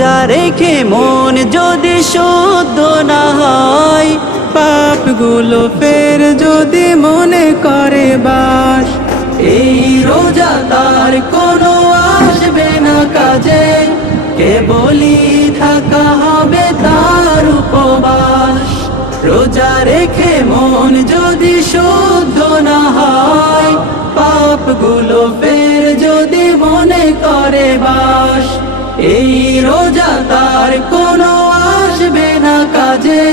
রোজা রেখে মন যদি শুদ্ধ না হয়, পাপগুলো ফের যদি মনে করে বাস, এই রোজা তার কোনো আসবে না কাজে, কেবলই থাকা হবে তার উপবাস। রোজা রেখে মন যদি শুদ্ধ না হয়, পাপগুলো ফের যদি মনে করে বাস, এই রোজা তার কোনো আসবে না কাজে,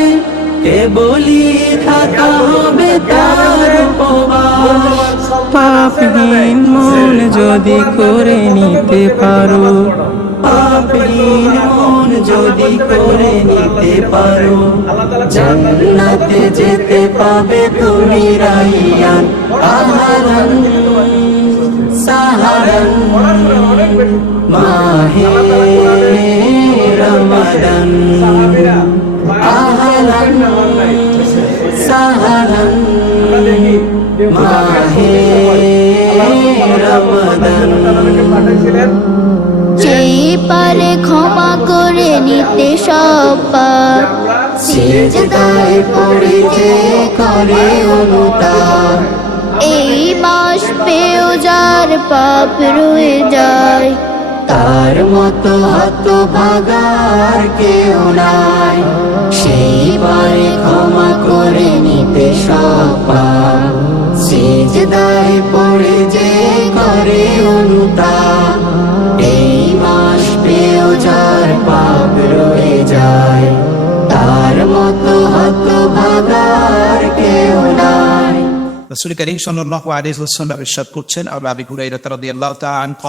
কেবলই থাকা হবে তার উপবাস। পাপহীন মন যদি করে নিতে পারো, পাপহীন মন যদি করে নিতে পারো, জান্নাতে যেতে পাবে তুমি রাইয়ান। আহলান সাহলান মাহে রমাদান, আহলান সাহলান মাহে রমাদান। যেই পারে ক্ষমা করে নিতে সব পাপ, সিজদায় পড়ে যে করে অনুতাপ, এই মাস পেয়েও যার পাপ রয়ে যায়, তার মতো হতভাগার কেউ নাই। সেই পারে ক্ষমা করে নিতে সব পাপ, সিজদায় পড়ে যে করে অনুতাপ, এই মাস পেয়েও যার পাপ রয়ে যায়, তার মতো হতভাগার কেউ নাই। রাসূল করিম সাল্লাল্লাহু আলাইহি ওয়াসাল্লাম ইরশাদ করছেন, আবু হুরায়রা রাদিয়াল্লাহু তাআলা আনহু